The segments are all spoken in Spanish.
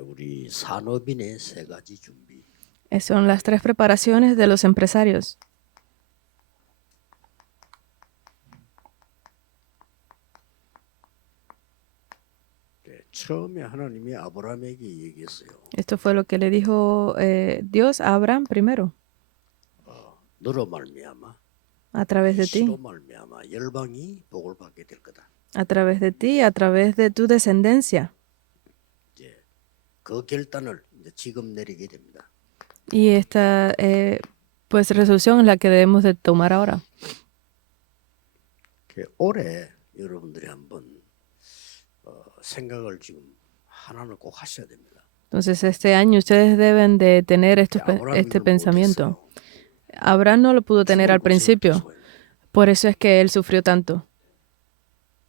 우리 산업인의 세 가지 준비. Son las tres preparaciones de los empresarios. 처음에 하나님이 아브라함에게 얘기했어요. Esto fue lo que le dijo Dios a Abraham primero, 너로 말미암아 a través de 시로 ti, 말미암아 열방이 복을 받게 될 거다. a través de ti, a través de tu descendencia. 이제 그 결단을 이제 지금 내리게 됩니다. Y esta pues resolución es la que debemos de tomar ahora. 올해 여러분들이 한번 생각을 지금 하나는 꼭 하셔야 됩니다. Entonces este año ustedes deben de tener este pensamiento. Abraham no lo pudo tener al principio, por eso es que él sufrió tanto.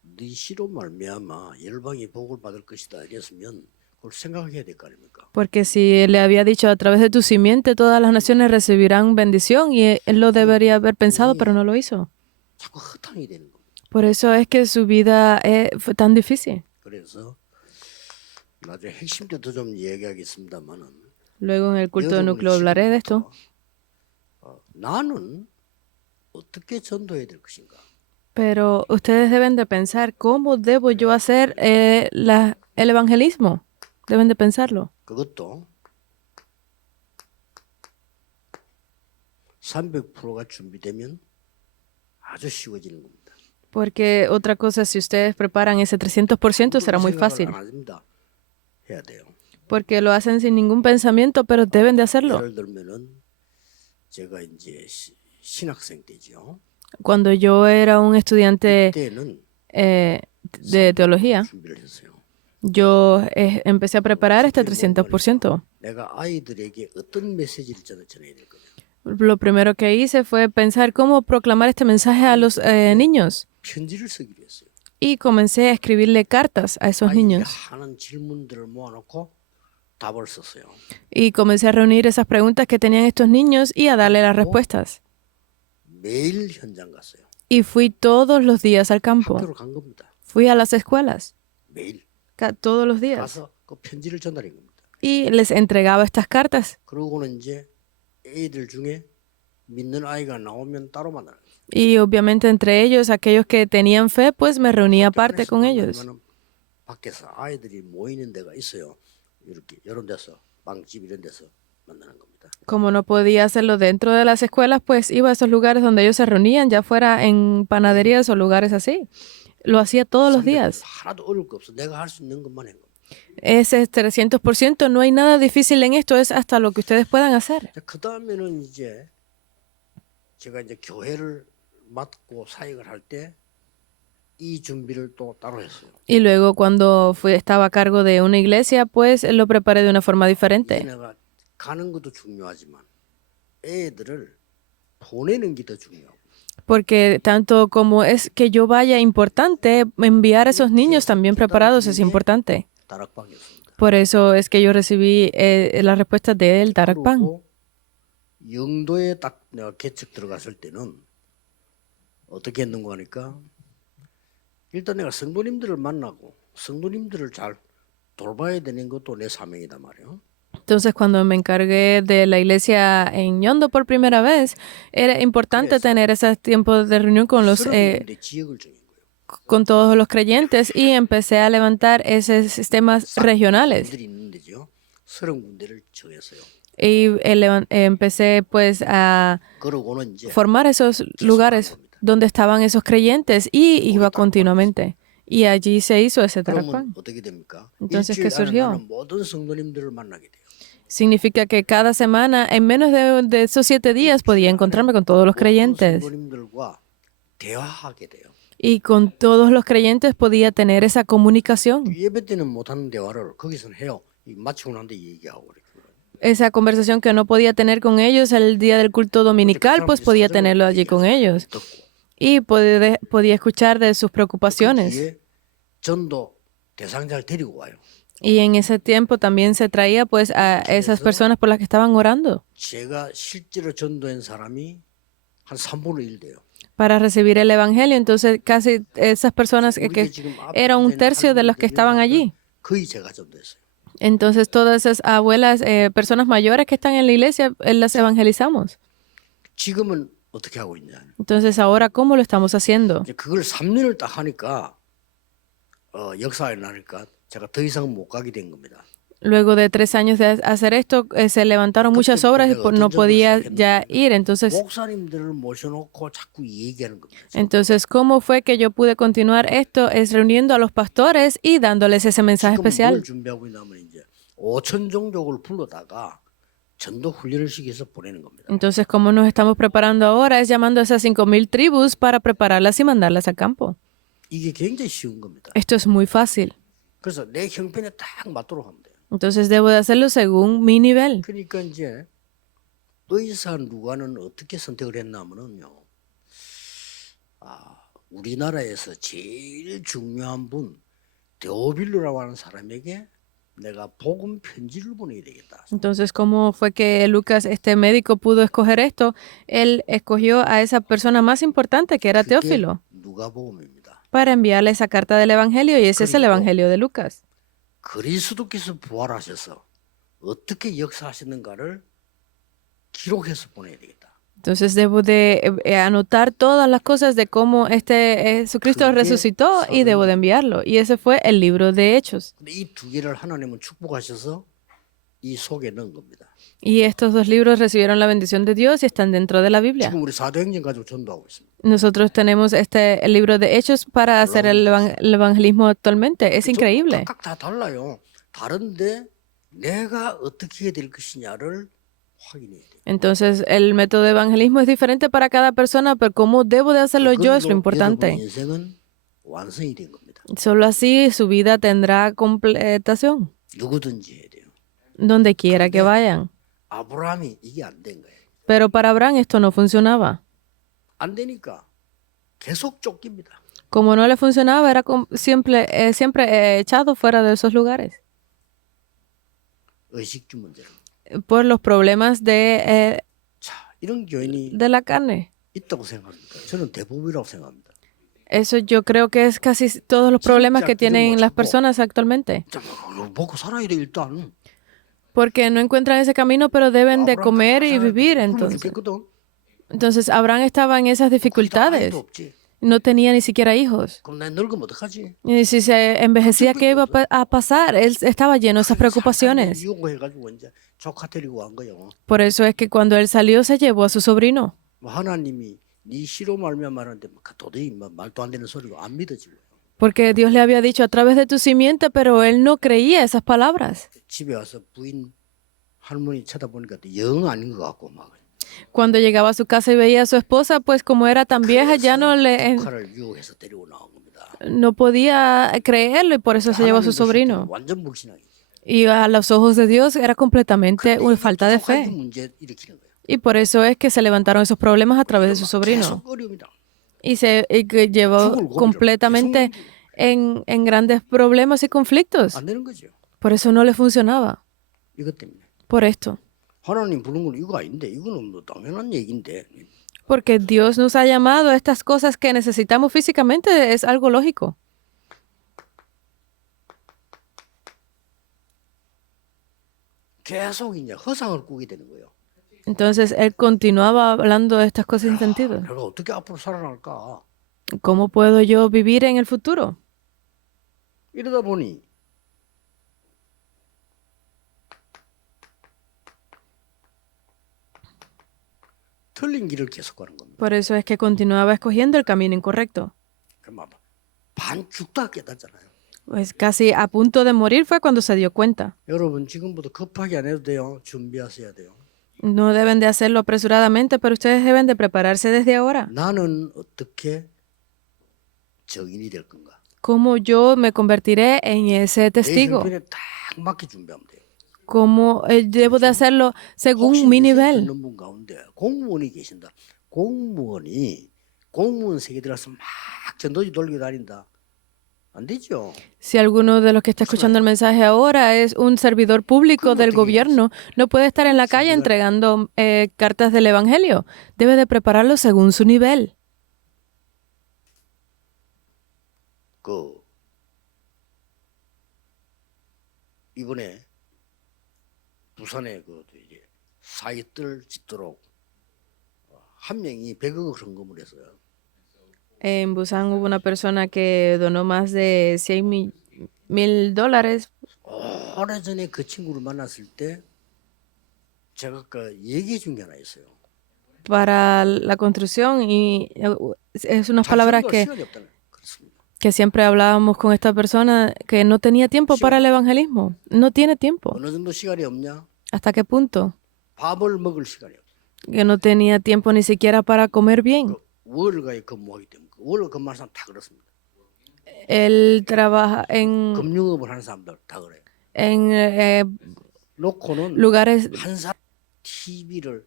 네 시로 말미암아 열방이 복을 받을 것이다 이랬으면 그걸 생각해야 될 거 아닙니까? Porque si él le había dicho a través de tu simiente todas las naciones recibirán bendición y él lo debería haber pensado, pero no lo hizo. 자꾸 허탕이 되는 겁니다. Por eso es que su vida fue tan difícil. 그래서 나중에 핵심 때도 좀 얘기하겠습니다만은 Luego en el culto de núcleo hablaré de esto. 나는 어떻게 전도해야 될 것인가? Pero ustedes deben de pensar cómo debo yo hacer el evangelismo. Deben de pensarlo. 그것도 300%가 준비되면 아주 쉬워지는 겁니다. Porque otra cosa, si ustedes preparan ese 300% será muy fácil. 안 합니다. 해야 돼요. Porque lo hacen sin ningún pensamiento, pero deben de hacerlo. 예를 들면은 제가 이제 신학생 때죠. Cuando yo era un estudiante 그때는 de teología, 준비를 했어요. yo empecé a preparar este 300%. 내가 아이들에게 어떤 메시지를 전해야 될 거냐. Lo primero que hice fue pensar cómo proclamar este mensaje a los niños. 편지를 쓰기로 했어요. Y comencé a escribirle cartas a esos niños. 하는 질문들을 모아놓고 답을 썼어요. Y comencé a reunir esas preguntas que tenían estos niños y a darle las respuestas. 매일 현장 갔어요. Y fui todos los días al campo. 학교로 간 겁니다. Fui a las escuelas 매일 todos los días. 가서 그 편지를 전달한 겁니다. Y les entregaba estas cartas. 그러고는 이제 애들 중에 믿는 아이가 나오면 따로 만나요. Y obviamente entre ellos, aquellos que tenían fe, pues me reunía aparte con ellos. 밖에서 아이들이 모이는 데가 있어요. 이렇게 이런 데서 빵집 이런 데서 만나는 겁니다. Como no podía hacerlo dentro de las escuelas, pues iba a esos lugares donde ellos se reunían, ya fuera en panaderías o lugares así. Lo hacía todos los días. 하나도 어려울 거 없어. 내가 할 수 있는 것만 한 겁니다. Ese 300%, no hay nada difícil en esto, es hasta lo que ustedes puedan hacer. 그 다음에는 이제 제가 이제 교회를 맡고 사역을 할 때 이 준비를 또 따로 했어요. Y luego cuando estaba a cargo de una iglesia, pues lo preparé de una forma diferente. 내가 가는 것도 중요하지만 애들을 보내는 게 더 중요하고. Porque tanto como es que yo vaya importante, enviar a esos niños también preparados es importante. 다락방이었습니다. Por eso es que yo recibí las respuestas de él, Tarakpan. 그리고 영도에 딱 내가 개척 들어갔을 때는 어떻게 했는가 하니까 일단 내가 성도님들을 만나고 성도님들을 잘 돌봐야 되는 것도 내 사명이다 말이에요. Entonces, cuando me encargué de la iglesia en Yondo por primera vez, era importante tener esos tiempos de reunión con los 근데 지역을 정한 거예요. con todos los creyentes y empecé a levantar esos sistemas regionales. 군들이 있는 데죠. 30군데를 정했어요. Y empecé pues a 그러고는 이제 formar esos lugares donde estaban esos creyentes y iba continuamente. Y allí se hizo ese 그러면 Tarakpan. 어떻게 됩니까? Entonces, ¿qué 일주일 안에 surgió? 나는 모든 성도님들을 만나게 돼요. Significa que cada semana, en menos de esos 7 días, podía encontrarme con todos los creyentes. 성도님들과 대화하게 돼요. Y con todos los creyentes podía tener esa comunicación. 예배 때는 못하는 대화를 거기서는 해요. 마치고 난 뒤에 얘기하고 그래. Esa conversación que no podía tener con ellos el día del culto dominical, pues podía tenerlo allí con ellos. Y podía escuchar de sus preocupaciones. 뒤에 전도 대상자를 데리고 와요. Y en ese tiempo también se traía pues a esas personas por las que estaban orando 제가 실제로 전도한 사람이 한 3분의 1 돼요. para recibir el evangelio. Entonces casi esas personas que era un tercio de los que estaban allí. 거의 제가 전도했어요. Entonces todas esas abuelas, personas mayores que están en la iglesia, las evangelizamos. 지금은 어떻게 하고 있냐? Entonces ahora, ¿cómo lo estamos haciendo? 이제 그걸 3년을 딱 하니까 역사가 일어나니까 제가 더 이상 못 가게 된 겁니다. Luego de 3 años de hacer esto, se levantaron muchas obras y no podía ya ir. 목사님들을 모셔놓고 자꾸 얘기하는 겁니다. Entonces, ¿cómo fue que yo pude continuar esto? Es reuniendo a los pastores y dándoles ese mensaje 지금 뭘 especial. 준비하고 있냐면 이제 5천 종족을 불러다가 전도 훈련을 시켜서 보내는 겁니다. Entonces, ¿cómo nos estamos preparando ahora? Es llamando a esas 5,000 tribus para prepararlas y mandarlas al campo. 이게 굉장히 쉬운 겁니다. Esto es muy fácil. 그래서 내 형편에 딱 맞도록 하면 돼요. Entonces, debo de hacerlo según mi nivel. 그러니까 이제 의사 누가는 어떻게 선택을 했냐면은요. 우리나라에서 제일 중요한 분 데오빌로라고 하는 사람에게 내가 복음 편지를 보내야 되겠다. Entonces, ¿cómo fue que Lucas, este médico, pudo escoger esto? Él escogió a esa persona más importante, que era 그게 Teófilo, 누가복음입니다. para enviarle esa carta del Evangelio, y ese es el 그리고 Evangelio de Lucas. 그리스도께서 부활하셔서 어떻게 역사하시는가를 기록해서 보내야 되겠다. Entonces debo de anotar todas las cosas de cómo Jesucristo 그게 resucitó y debo de enviarlo. Y ese fue el libro de Hechos. 근데 이 두 개를 하나님은 축복하셔서 이 속에 넣은 겁니다. Y estos 2 libros recibieron la bendición de Dios y están dentro de la Biblia. 지금 우리 사도행전 가지고 전도하고 있습니다. Nosotros tenemos el libro de Hechos para hacer el evangelismo actualmente. Es increíble. 각각 다 달라요. 다른데 내가 어떻게 해야 될 것이냐를 확인해야 돼요. Entonces el método de evangelismo es diferente para cada persona, pero cómo debo de hacerlo yo es lo 그걸로 importante. 여러분의 인생은 완성이 된 겁니다. Solo así su vida tendrá completación, 누구든지 해야 돼요. donde quiera que vayan. 아브라함이 이게 안 된 거예요. Pero para Abraham esto no funcionaba. 안 되니까 계속 쫓깁니다. Como no le funcionaba, era siempre echado fuera de esos lugares 의식주 문제로. por los problemas de 자, 이런 교인이 la carne. 있다고 생각합니다. 저는 대부분이라고 생각합니다. Eso yo creo que es casi todos los problemas que tienen las personas actualmente. 자, 먹고 살아야 돼 일단. Porque no encuentran ese camino, pero deben de 아브라함 comer y 살아야 vivir. 돼. Entonces, 죽겠거든. entonces Abraham estaba en esas 거기다 dificultades. 아이도 없지. No tenía ni siquiera hijos. 그럼 나 늙으면 어떡하지? Y si se envejecía, ¿qué iba a pasar? Él estaba lleno de esas preocupaciones. 유고해가지고 이제 조카 데리고 간 거예요. Por eso es que cuando él salió, se llevó a su sobrino. 뭐 하나님이 네 시로 말면 말하는데 도저히 말도 안 되는 소리가 안 믿어지고요. Porque Dios le había dicho a través de tu simiente, pero él no creía esas palabras. 집에 와서 부인 할머니 쳐다보니까 영 아닌 것 같고 막. Cuando llegaba a su casa y veía a su esposa, pues como era tan vieja, ya 조카를 유혹해서 데리고 나온 겁니다. no podía creerlo y por eso se llevó a su 하나님 보실 때는 sobrino. 완전 불신앙이죠. Y a los ojos de Dios era completamente 근데 una 이 falta de 부족한 fe. 문제 일으키는 거예요. Y por eso es que se levantaron esos problemas a través de su sobrino. 계속 어려움이다. Y que llevó completamente en grandes problemas y conflictos. 안 되는 거죠. Por eso no le funcionaba. 이것 때문에. Por esto. 하나님 부른 건 이거 아닌데 이거는 뭐 당연한 얘기인데. Porque Dios nos ha llamado a estas cosas que necesitamos físicamente, es algo lógico. 계속 이제 허상을 꾸게 되는 거예요. Entonces él continuaba hablando de estas cosas sin sentido. 내가 어떻게 앞으로 살아날까? ¿Cómo puedo yo vivir en el futuro? 이러다 보니 틀린 길을 계속 가는 겁니다. Por eso es que continuaba escogiendo el camino incorrecto. 그럼 아마 반 죽다 깨닫잖아요. Pues casi a punto de morir fue cuando se dio cuenta. 여러분 지금부터 급하게 안 해도 돼요. 준비하셔야 돼요. No deben de hacerlo apresuradamente, pero ustedes deben de prepararse desde ahora. 나는 어떻게 증인이 될 건가? ¿Cómo yo me convertiré en ese 내 testigo? 형편에 딱 맞게 준비하면 돼요. ¿Cómo debo de hacerlo según mi nivel? 듣는 분 가운데 공무원이 계신다. 공무원 세계 들어가서 막 전도지 돌리고 다닌다. 안 되죠. Si alguno de los que está escuchando el mensaje ahora es un servidor público del gobierno, no puede estar en la calle entregando cartas del Evangelio. Debe de prepararlo según su nivel. 이번에 부산에 그 이제 사이뜰 짓도록 한 명이 100억을 헌금을 했어요. En Busan hubo una persona que donó más de $100,000 오래전에 그 친구를 만났을 때 제가 그 얘기 중에 하나 있어요. para la construcción y es unas palabras 잘 que, 시간이 없다는 그렇습니다. que siempre hablábamos con esta persona que no tenía tiempo para el evangelismo. No tiene tiempo. 어느 정도 시간이 없냐? ¿Hasta qué punto? 밥을 먹을 시간이 없어. Que no tenía tiempo ni siquiera para comer bien. 그 월가에 근무하기 때문에 월 근무하는 사람 다 그렇습니다. Él trabaja en 금융업을 하는 사람들 다 그래요. 놓고는 lugares 한 사람 TV를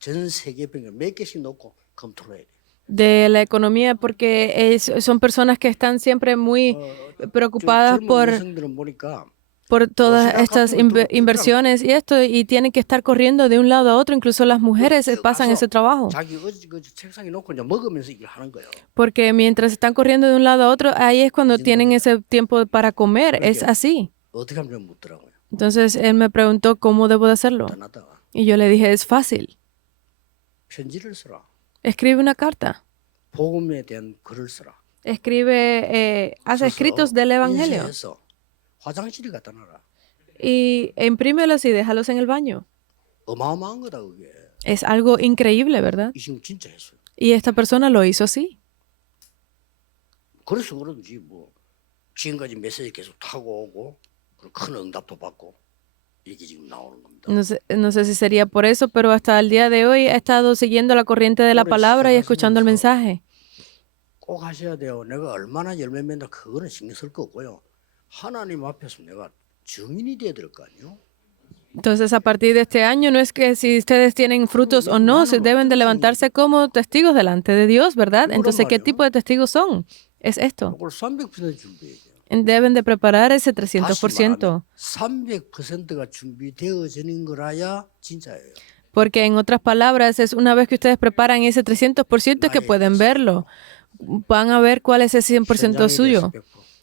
전 세계병을 몇 개씩 놓고 검토를 해야 돼. de la economía porque son personas que están siempre muy preocupadas 젊은 여성들은 보니까 por todas estas inversiones y esto, y tienen que estar corriendo de un lado a otro. Incluso las mujeres pasan ese trabajo. 자기 그 책상에 놓고 이제 먹으면서 일을 하는 거예요. Porque mientras están corriendo de un lado a otro, ahí es cuando tienen ese tiempo para comer. Es así. 어떻게 하면 좀 묻더라고요. Entonces él me preguntó cómo debo de hacerlo. 간단하다가 Y yo le dije, es fácil. 편지를 써라. Escribe una carta. 복음에 대한 글을 써라. Escribe, hace escritos del evangelio. 인쇄해서 화장실에 갖다 놔라. Y imprímelos y déjalos en el baño. 어마어마한 거다 그게. Es algo increíble, ¿verdad? 이 친구 진짜 했어요. Y esta persona lo hizo así. 그래서 그런지 뭐 지금까지 메시지 계속 타고 오고 그리고 큰 응답도 받고 이게 지금 나오는 겁니다. No sé si sería por eso, pero hasta el día de hoy he estado siguiendo la corriente de la palabra y escuchando el mensaje. 꼭 하셔야 돼요. 내가 얼마나 열매 맺는다 그거는 신경 쓸 거 없고요. 하나님 앞에서 내가 증인이 돼야 될 거 아니에요? Entonces, a partir de este año, no es que si ustedes tienen frutos o no, se deben de levantarse como testigos delante de Dios, ¿verdad? Entonces, ¿qué tipo de testigos son? Es esto. 이걸 300% 준비해야 돼요. Deben de preparar ese 다시 300%. 말하면 300%가 준비되어지는 거라야 진짜예요. Porque, en otras palabras, es una vez que ustedes preparan ese 300% que pueden verlo. Van a ver cuál es ese 100% suyo.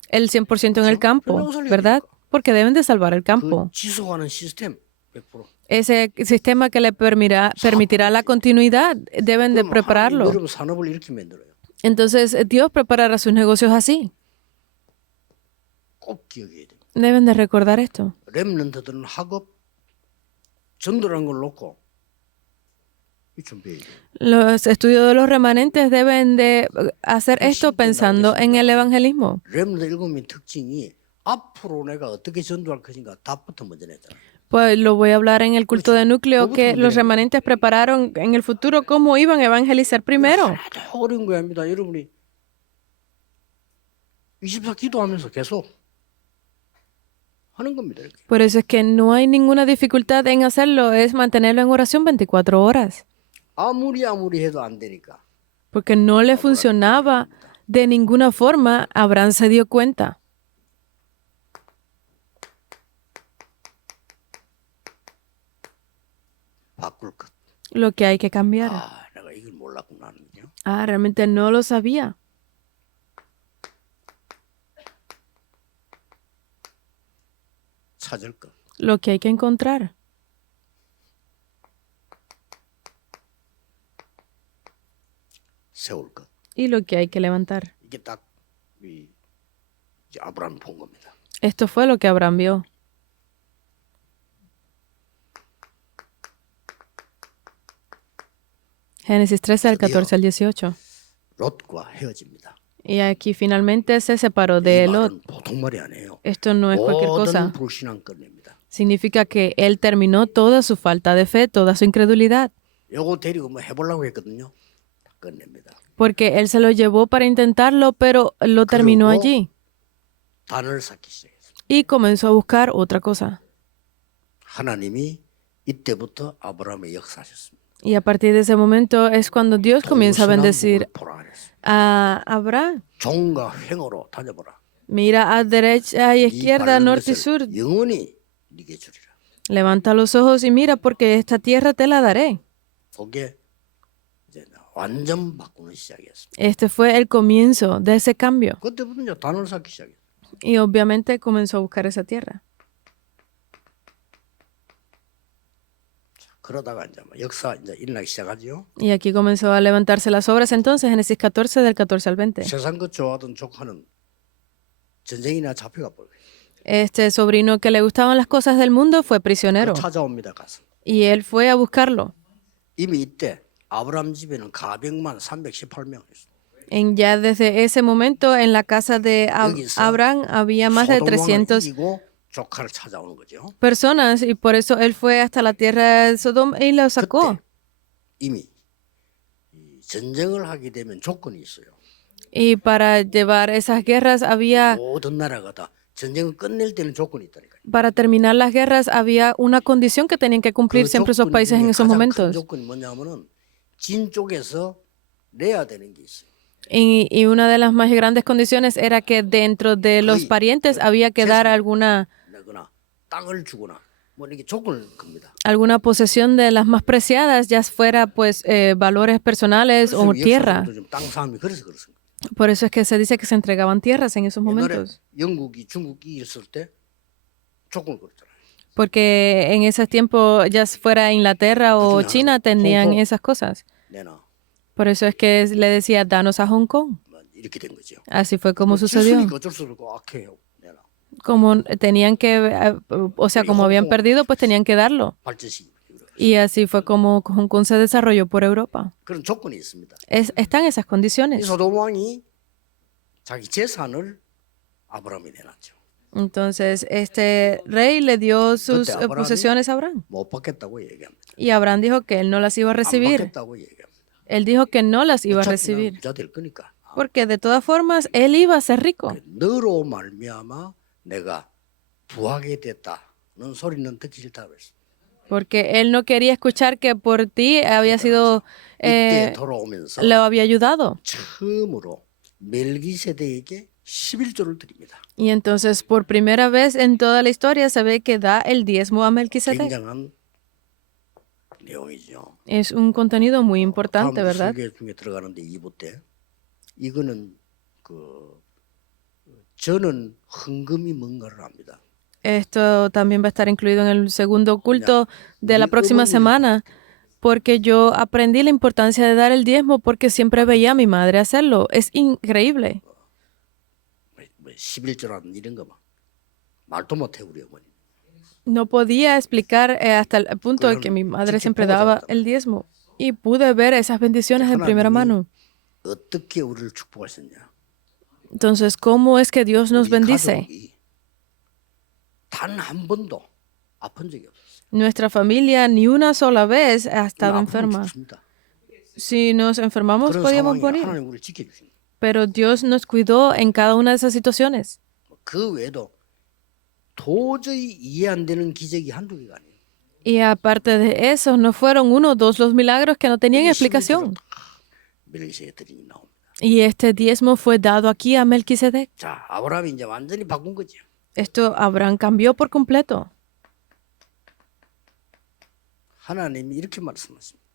El 100% en el campo, ¿verdad? Porque deben de salvar el campo. 그 지속하는 시스템 100%. Ese sistema que le permitirá la continuidad, deben de 그럼 prepararlo. 하나님 여러분 산업을 이렇게 만들어요. Entonces, Dios preparará sus negocios así. 꼭 기억해야 돼요. Deben de recordar esto. 렘넌트들은 학업 전도라는 걸 놓고 이 준비해야 돼요. Los estudios de los remanentes deben de hacer esto pensando en el evangelismo. 렘넌트 7명 특징이 앞으로 내가 어떻게 전도할 것인가 답부터 먼저 냈잖아요. Pues lo voy a hablar en el culto de núcleo, que los remanentes prepararon en el futuro cómo iban a evangelizar primero. 하나도 어려운 거 아닙니다. 여러분이 24 기도하면서 계속 하는 겁니다. 이렇게. Por eso es que no hay ninguna dificultad en hacerlo, es mantenerlo en oración 24 horas. 아무리 해도 안 되니까. Porque no le funcionaba de ninguna forma, Abraham se dio cuenta. 바꿀 것. Lo que hay que cambiar. 아, 내가 이걸 몰랐구나 하는군요. Realmente no lo sabía. 찾을 것. Lo que hay que encontrar. 세울 것. Y lo que hay que levantar. 이게 딱 이제 아브라함이 본 겁니다. Esto fue lo que Abraham vio. Génesis 13, del 14 al 18. 롯과 헤어집니다. Y aquí finalmente se separó 이 de Lot. 말은 보통 말이 아니에요. Esto no es cualquier 모든 cosa. 불신앙 끝냅니다. Significa que él terminó toda su falta de fe, toda su incredulidad. 요거 데리고 뭐 해보려고 했거든요. 다 끝냅니다. Porque él se lo llevó para intentarlo, pero lo terminó 그리고 allí. 단을 쌓기 시작했습니다. Y comenzó a buscar otra cosa. 하나님이 이때부터 아브라함의 역사하셨습니다. Y a partir de ese momento es cuando Dios comienza a bendecir 보라 그랬어요. a Abraham. 종과 횡으로 다녀보라. Mira a derecha y 이 izquierda, 바른 norte y 것을 sur. 영원히 네게 주리라. Levanta los ojos y mira, porque esta tierra te la daré. 그게 이제 완전 바꾸는 시작이었습니다. Este fue el comienzo de ese cambio. 그때부터 이제 단을 쌓기 시작했어요. Y obviamente comenzó a buscar esa tierra. 그러다가 이제 막 역사 이제 일어나기 시작하죠. Y aquí comenzó a levantarse las obras entonces, Génesis 14 del 14 al 20. 세상 것 좋아하던 조카는 전쟁이나 잡혀가 버려요. Este sobrino que le gustaban las cosas del mundo fue 그 prisionero 찾아옵니다 가서. y él fue a buscarlo. 이미 이때 아브라함 집에는 가병만 318명 있어요. Ya desde ese momento en la casa de 여기서 Abraham había más de 소돔왕을 300 이기고 조카를 찾아오는 거죠. personas y por eso él fue hasta la tierra de Sodoma y lo sacó. 그때 이미 이 전쟁을 하게 되면 조건이 있어요. Y para llevar esas guerras había, 모든 나라가 다 전쟁을 끝낼 때는 조건이 있다니까요. para terminar las guerras había una condición que tenían que cumplir 그 siempre esos 조건 países en 중에 esos 가장 큰 momentos. 조건이 뭐냐면은 진 쪽에서 내야 되는 게 있어요. Y una de las más grandes condiciones era que dentro de los parientes había que dar alguna 내거나 땅을 주거나 뭐 이게 조건을 겁니다. posesión de las más preciadas, ya fuera pues valores personales o tierra. 역사적으로도 좀 땅 싸움이 그래서 그렇습니다. Por eso es que se dice que se entregaban tierras en esos 옛날에 momentos. 영국이 중국이 있을 때 조건을 걸었잖아요. Porque en ese tiempo, ya fuera Inglaterra o 그중에 China, 하나가 tenían 홍콩. esas cosas. 내놔 Por eso es que le decía, danos a Hong Kong. 뭐 이렇게 된 거죠. Así fue como sucedió. 졌으니까 어쩔 수 없고 악해요. 내놔 Como tenían que, o sea, como habían perdido, pues tenían que darlo. 발전시 Y así fue como Hong Kong se desarrolló por Europa. 그런 조건이 있습니다. Están esas 이 condiciones. 소돔 왕이 자기 재산을 아브라함이 내놨죠. Entonces, este rey le dio sus 그때 아브라함이 posesiones a Abraham. 못 받겠다고 얘기합니다. Y Abraham dijo que él no las iba a 안 recibir. 받겠다고 얘기합니다. Él dijo que no las iba a 어차피 난 recibir. 부자 될 거니까. Porque de todas formas, él iba a ser rico. 너로 말미암아 내가 부하게 됐다는 소리는 듣기 싫다 그랬어. Porque él no quería escuchar que por ti había sido, 이때 돌아오면서 lo había ayudado. 처음으로 멜기세덱에게 11조를 드립니다. Y entonces, por primera vez en toda la historia, se ve que da el diezmo a Melquisedec. 굉장한 내용이죠. Es un contenido muy importante, 다음 ¿verdad? 설계 중에 들어가는데 2부 때 이거는 그 저는 헌금이 뭔가를 압니다. Esto también va a estar incluido en el segundo culto de la próxima semana, porque yo aprendí la importancia de dar el diezmo porque siempre veía a mi madre hacerlo. Es increíble. 11조라는 이런 거 막 말도 못해 우리 어머니. No podía explicar hasta el punto de que mi madre siempre daba el diezmo. Y pude ver esas bendiciones en primera mano. 어떻게 우리를 축복하셨냐? Entonces, ¿cómo es que Dios nos 우리 bendice? 단 한 번도 아픈 적이 없었어요. Nuestra familia ni una sola vez ha estado 아프면 enferma. 죽습니다. Si nos enfermamos, 그런 podíamos 상황에 morir. 하나님 우리를 지켜주신 거예요. Pero Dios nos cuidó en cada una de esas situaciones. 그 외에도 도저히 이해 안 되는 기적이 한두 개가 아니에요. Y aparte de eso, no fueron uno o dos los milagros que no tenían 이게 explicación. 멜기세덱이 나옵니다. Y este diezmo fue dado aquí a Melquisedec. 자, 아브라함이 이제 완전히 바꾼 거죠. Esto Abraham cambió por completo. 하나님이 이렇게 말씀하십니다.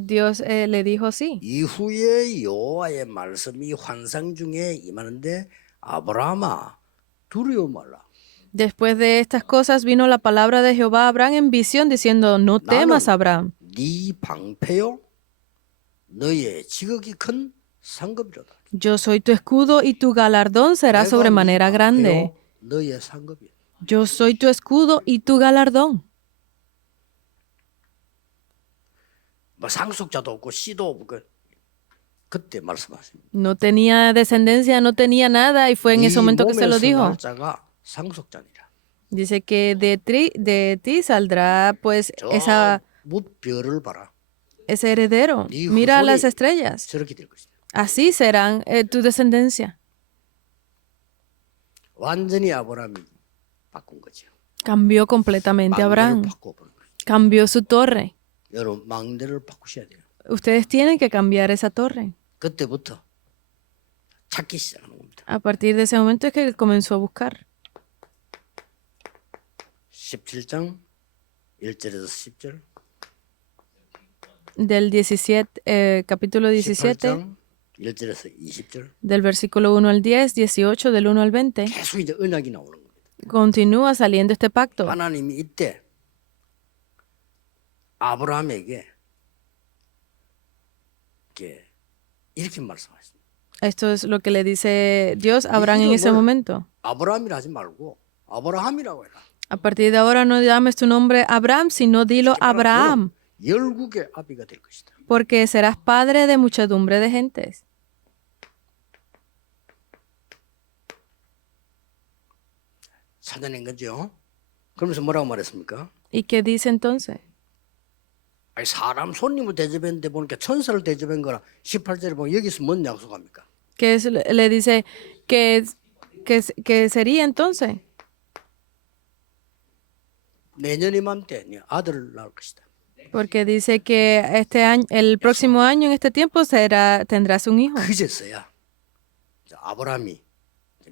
Dios le dijo así. 이후에 여호와의 말씀이 환상 중에 임하는데 아브라함아 두려워 말라. Después de estas cosas vino la palabra de Jehová a Abraham en visión diciendo, no temas, Abraham. 네 방패요 너의 지극히 큰 상급이로다. Yo soy tu escudo y tu galardón será 내가 sobremanera 네 grande. 방패요 너의 상급이야. Yo soy tu escudo y tu galardón. 뭐 상속자도 없고 씨도 없고 그때 말씀하십니다. No tenía descendencia, no tenía nada y fue en ese momento que se lo dijo. 날짜가 상속자니라. Dice que de ti saldrá pues 저 무별을 봐라. ese heredero. 네 Mira 후손이 las estrellas. 저렇게 될 것이다. Así serán tu descendencia. 완전히 아브라함이 바꾼 거죠. Cambió completamente a 망대를 Abraham. 바꿔버린 거죠. Cambió su torre. 여러분 망대를 바꾸셔야 돼요. Ustedes tienen que cambiar esa torre. 그때부터 찾기 시작하는 겁니다. A partir de ese momento es que comenzó a buscar. 17장 1절에서 10절 Del 17, capítulo 17, 18장 1절에서 20절 del versículo 1 al 10, 18, del 1 al 20, 계속 이제 언약이 나오는 겁니다. continúa saliendo este pacto. 하나님이 이때 아브라함에게 이렇게 말씀하십니다. Esto es lo que le dice Dios a Abraham en ese momento. 아브라함이라 하지 말고 아브라함이라고 해라. A partir de ahora no llames tu nombre Abraham, sino dilo Abraham, 열국의 아비가 될 것이다. porque serás padre de muchedumbre de gentes. 찾아낸 거죠. 그러면서 뭐라고 말했습니까? ¿Y qué dice entonces? 아니, 사람 손님을 대접했는데 보니까 천사를 대접한 거라 18절에 보면 여기서 뭔 약속합니까? Que le dice que sería entonces, 내년 이맘때 네 아들을 낳을 것이다. porque dice que este año, el próximo año en este tiempo tendrás un hijo. 그제서야 아브라함이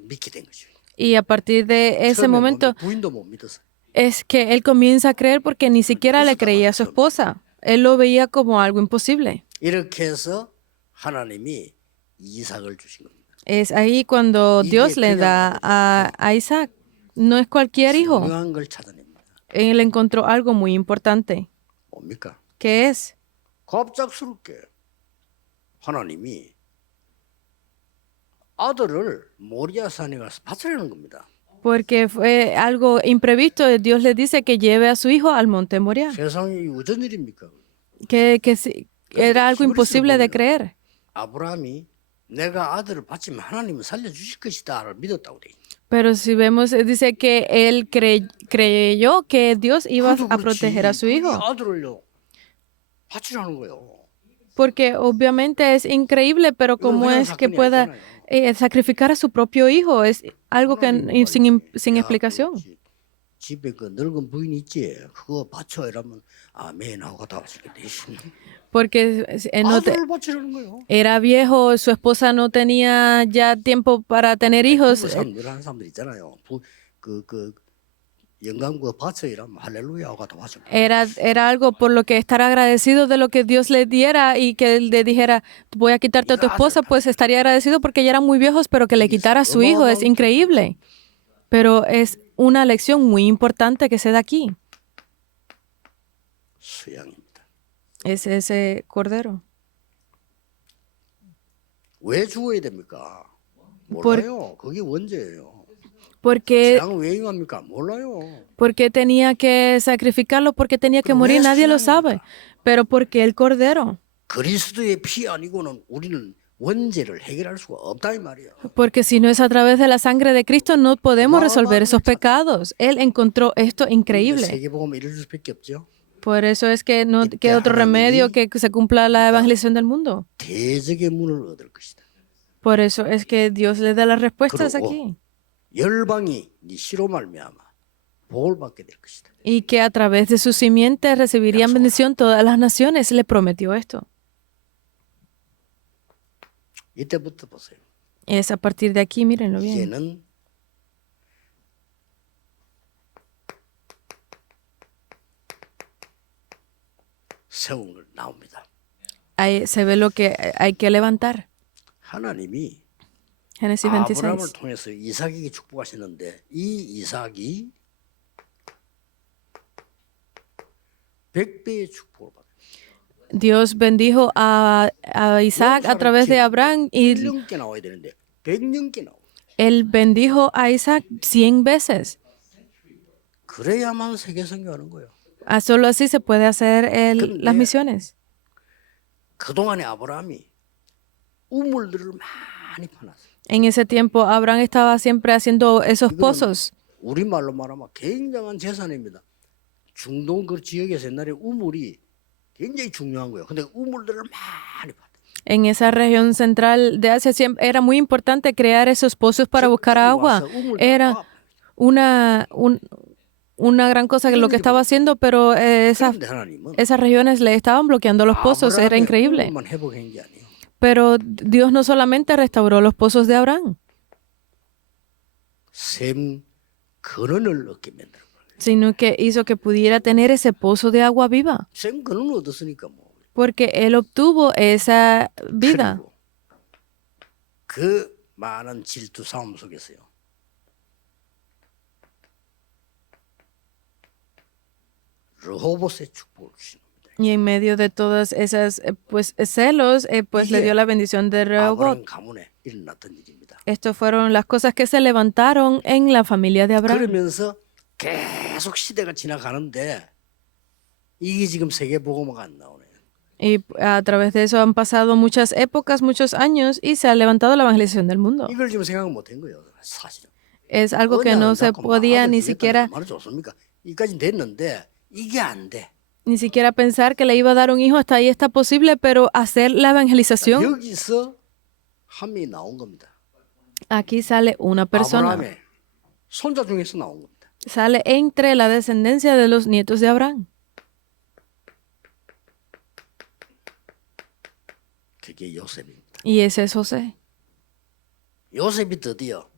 믿게 된 거죠. Y a partir de ese momento 부인도 못 믿었어. es que él comienza a creer porque ni siquiera le creía a su esposa. Él lo veía como algo imposible. 이렇게 해서 하나님이 이삭을 주신 겁니다. Es ahí cuando Dios le da a Isaac. No es cualquier hijo. 중요한 걸 찾아냅니다. Él encontró algo muy importante. 뭡니까? ¿Qué es? 갑작스럽게 하나님이 아들을 모리아산에 가서 바치라는 겁니다. Porque fue algo imprevisto. Dios le dice que lleve a su hijo al monte Moriah. 세상이 어떤 일입니까? Era algo imposible de creer. 아브라함이 내가 아들을 바치면 하나님은 살려주실 것이다를 믿었다고 돼. Pero si vemos, dice que él creyó que Dios iba a proteger a su hijo. 아들을요 바치라는 거예요. Porque obviamente es increíble, pero ¿cómo es que pueda sacrificar a su propio hijo? Es algo que sin explicación. 집에 그 늙은 부인 있지? 그거 바쳐 이러면 아멘 하고 다 바치겠대. Porque 아들을 바치라는 거예요. era viejo, su esposa no tenía ya tiempo para tener hijos. 늘 하는 사람들 있잖아요. 그 영광과 바쳐 이러면 할렐루야 하고 다 바쳐. Era algo por lo que estar agradecido de lo que Dios le diera y que él le dijera, voy a quitarte a tu esposa, pues estaría agradecido porque ya eran muy viejos, pero que le quitara a su hijo es increíble. Pero es una lección muy importante que se da aquí. 수양입니다. Es ese cordero. 왜 죽어야 됩니까? 몰라요. 그게 원죄예요. Porque 양 왜 ing합니까? 몰라요. ¿Por qué tenía que sacrificarlo? ¿Por qué tenía que morir? Nadie lo sabe. Pero porque el cordero. 그리스도의 피 아니고는 우리는 원죄를 해결할 수가 없다 이 말이야. Porque si no es a través de la sangre de Cristo no podemos resolver esos pecados. Él encontró esto increíble. 세계복음을 이룰 수밖에 없죠. Por eso es que no queda otro remedio que se cumpla la evangelización del mundo. 대적의 문을 얻을 것이다. Por eso es que Dios le da las respuestas aquí. 열방이 네 씨로 말미암아 복을 받게 될 것이다. Y que a través de su simiente recibirían bendición todas las naciones. Le prometió esto. 이때부터 보세요. Es a partir de aquí, mírenlo bien. 이제는 세운 걸 나옵니다. Ahí se ve lo que hay que levantar. 하나님이 Génesis 아브라함을 26. 통해서 이삭에게 축복하셨는데 이 이삭이 100배의 축복을 받아요. Dios bendijo a Isaac a través de Abraham y 1년께 나와야 되는데 100년께 나와요. él bendijo a Isaac 100 veces. 그래야만 세계 선교하는 거예요. Solo así se puede hacer las misiones. 그동안에 아브라함이 우물들을 많이 파놨어요. En ese tiempo Abraham estaba siempre haciendo esos pozos. 우리말로 말하면 굉장한 재산입니다. 중동 그 지역에서 옛날에 우물이 굉장히 중요한 거예요. 근데 우물들을 많이 봤다. En esa región central de Asia siempre era muy importante crear esos pozos para buscar agua. Era una gran cosa que lo que estaba haciendo, pero esas regiones le estaban bloqueando los pozos. Era increíble. Pero Dios no solamente restauró los pozos de Abraham, sino que hizo que pudiera tener ese pozo de agua viva. Porque él obtuvo esa vida. 그 많은 질투 싸움 속에서요. 르호봇의 축복을 주신 겁니다. Y en medio de todas esas celos, pues le dio la bendición de Rehoboth. 아브라함 가문에 일어났던 일입니다. Estas fueron las cosas que se levantaron en la familia de Abraham. 그러면서 계속 시대가 지나가는데 이게 지금 세계복음화가 안 나오네요. Y a través de eso han pasado muchas épocas, muchos años, y se ha levantado la evangelización del mundo. 이걸 지금 생각 못한 거예요, 사실은. Es algo que no se podía ni siquiera 이까지 됐는데 이게 안 돼. ni siquiera pensar que le iba a dar un hijo. Hasta ahí está posible, pero hacer la evangelización, 여기서 한 명이 나온 겁니다. aquí sale una persona. 아브라함의 손자 중에서 나온 겁니다. Sale entre la descendencia de los nietos de Abraham. 그게 요셉입니다. Y ese es José. 요셉이 드디어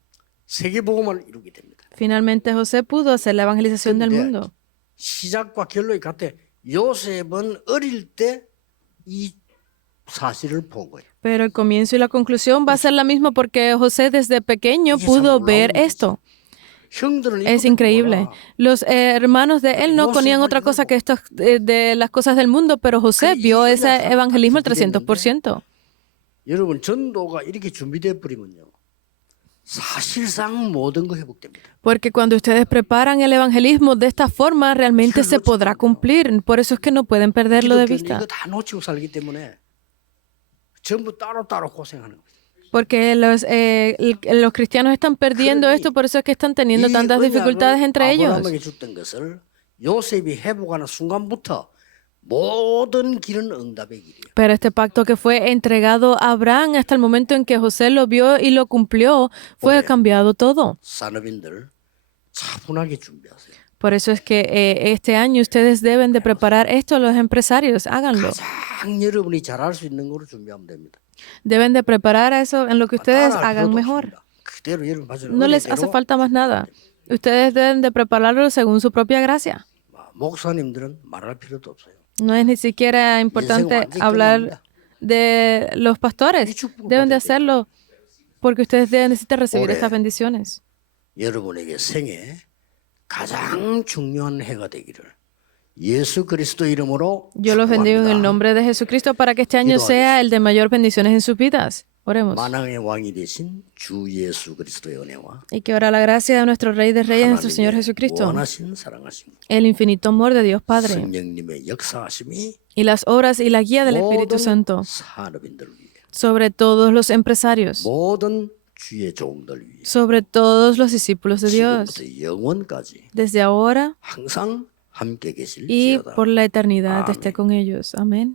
세계복음을 이루게 됩니다. Finalmente José pudo hacer la evangelización del mundo. 시작과 결론이 같아. 요셉은 어릴 때 이 사실을 본 거예요. Pero el comienzo y la conclusión va a ser la misma porque José desde pequeño pudo ver esto. Es increíble. Los hermanos de él no ponían otra cosa que esto de las cosas del mundo, pero José vio ese evangelismo al 300%. 여러분 전도가 이렇게 준비되어 버리면요. 사실상 모든 거 회복됩니다. Porque cuando ustedes preparan el evangelismo de esta forma, realmente se podrá cumplir. Por eso es que no pueden perderlo de vista. 이거 다 놓치고 살기 때문에 전부 따로따로 고생하는 거예요. Porque los cristianos están perdiendo esto, por eso es que están teniendo tantas dificultades entre ellos. 아브라함에게 줬던 것을 요셉이 회복하는 순간부터 모든 길은 응답의 길이에요. Pero este pacto que fue entregado a Abraham hasta el momento en que José lo vio y lo cumplió, fue cambiado todo. 산업인들 차분하게 준비하세요. Por eso es que este año ustedes deben de preparar esto, los empresarios, háganlo. 가장 여러분이 잘할 수 있는 거로 준비하면 됩니다. Deben de preparar eso en lo que ustedes 따라할 hagan 필요도 mejor. 없습니다. 그대로 여러분 가지는 No les hace falta más nada. Ustedes deben de prepararlo según su propia gracia. 목사님들은 말할 필요도 없어요. No es ni siquiera importante hablar de los pastores. Deben de hacerlo porque ustedes necesitan recibir estas bendiciones. 여러분에게 생애 가장 중요한 해가 되기를 예수 그리스도 이름으로 Yo los bendigo en el 축복합니다. nombre de Jesucristo para que este año sea el de mayor bendiciones en sus vidas. Oremos. 만왕의 왕이 되신 주 예수 그리스도의 은혜와 Y que ahora la gracia de nuestro Rey de Reyes, nuestro Señor 하나님의 Jesucristo, 원하신 사랑하심, el infinito amor de Dios Padre 성령님의 역사하심이 y las obras y la guía del Espíritu 모든 Santo 산업인들을 위해 sobre todos los empresarios, 모든 주의 종들 위해 sobre todos los discípulos de Dios, 지금부터 영원까지 desde ahora 항상 함께 y 계실지어다. por la eternidad Amén. esté con ellos. Amén.